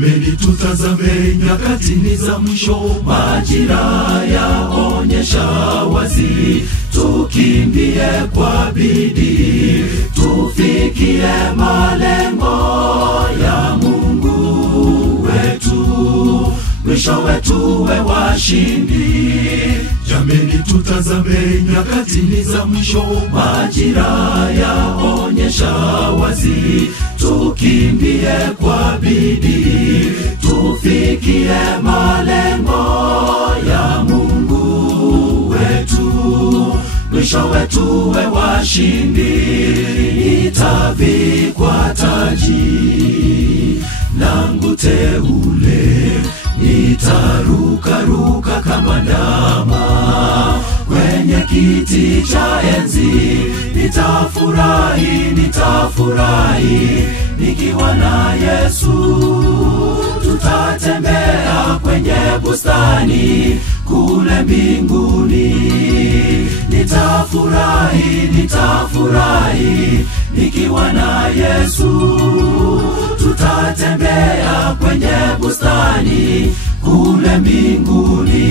Jameni tutazame nyakati ni za mwisho, majira yaonyesha wazi, tukimbie kwa bidii, tufikie malengo ya Mungu wetu, mwisho wetu we washindi. Jameni tutazame nyakati ni za mwisho, majira yaonyesha wazi, tukimbie kwa bidii, tufikie malengo ya Mungu wetu, mwisho wetu we washindi. Nitavikwa taji langu teule, nitaruka kama ndama kwenye kiti cha enzi. Nitafurahi nikiwa na Yesu, tutatembea kwenye bustani kule mbinguni. Nitafurahi nikiwa na Yesu, tutatembea kwenye bustani kule mbinguni.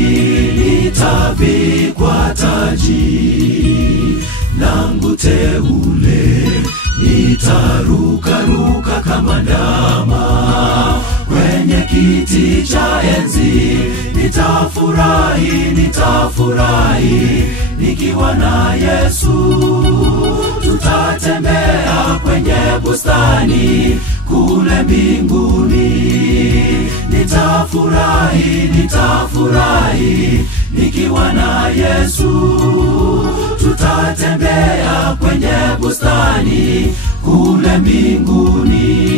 Nitavikwa taji langu teule, nitaruka kama ndama kwenye kiti cha enzi. Nitafurahi nikiwa na Yesu, tutatembea kwenye bustani kule mbinguni. Nitafurahi nikiwa na Yesu, tutatembea kwenye bustani kule mbinguni.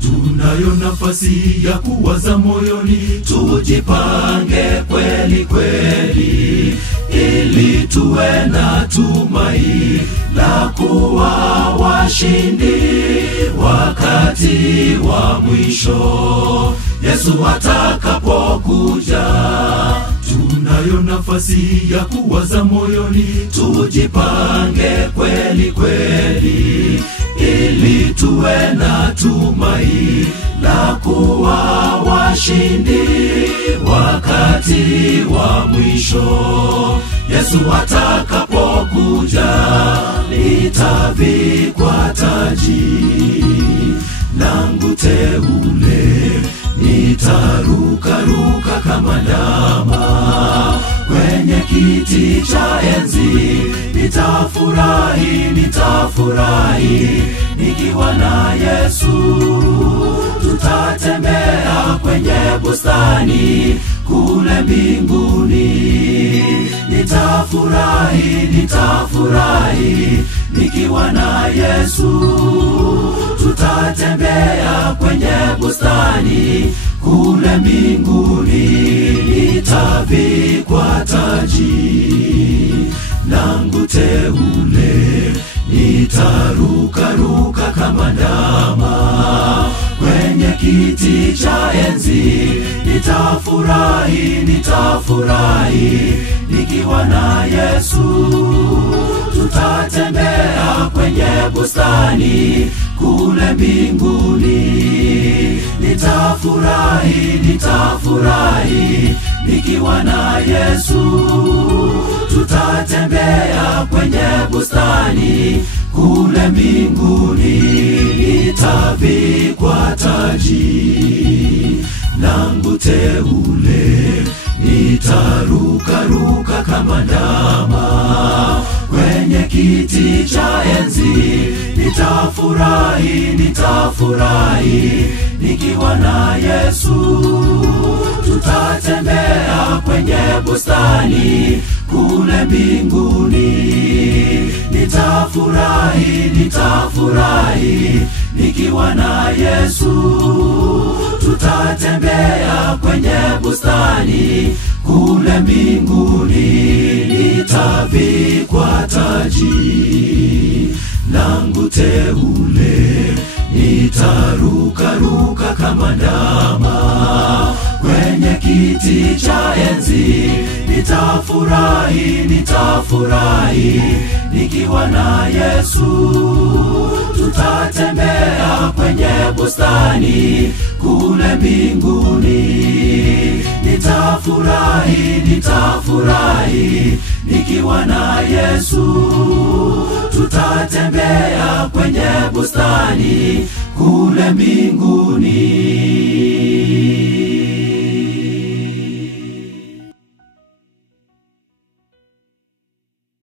Tunayo nafasi ya kuwaza moyoni, tujipange kweli kweli, ili tuwe na tumaini la kuwa washindi wakati wa mwisho, Yesu atakapokuja. Tunayo nafasi ya kuwaza moyoni, tujipange kweli kweli, ili tuwe na tumaini la kuwa washindi wakati wa mwisho, Yesu atakapokuja. Nitavikwa taji langu teule, nitaruka kama ndama kwenye kiti cha enzi. Nitafurahi nikiwa na Yesu, tutatembea kwenye bustani kule mbinguni. Nitafurahi nikiwa na Yesu, tutatembea kwenye bustani kule mbinguni. Nitavikwa taji langu teule, nitaruka kama ndama kwenye kiti cha enzi. Nitafurahi nikiwa na Yesu, tutatembea kwenye bustani kule mbinguni. Nitafurahi nikiwa na Yesu, tutatembea kwenye bustani kule mbinguni. Nitavikwa taji langu teule, nitaruka kama ndama kwenye kiti cha enzi. Nitafurahi nikiwa na Yesu, tutatembea kwenye bustani kule mbinguni. Nitafurahi nikiwa na Yesu, tutatembea kwenye bustani kule mbinguni nitavikwa taji langu teule, nitaruka kama ndama kwenye kiti cha enzi. Nitafurahi nikiwa na Yesu. Tutatembea kwenye bustani kule mbinguni. Nitafurahi nikiwa na Yesu. Tutatembea kwenye bustani kule mbinguni.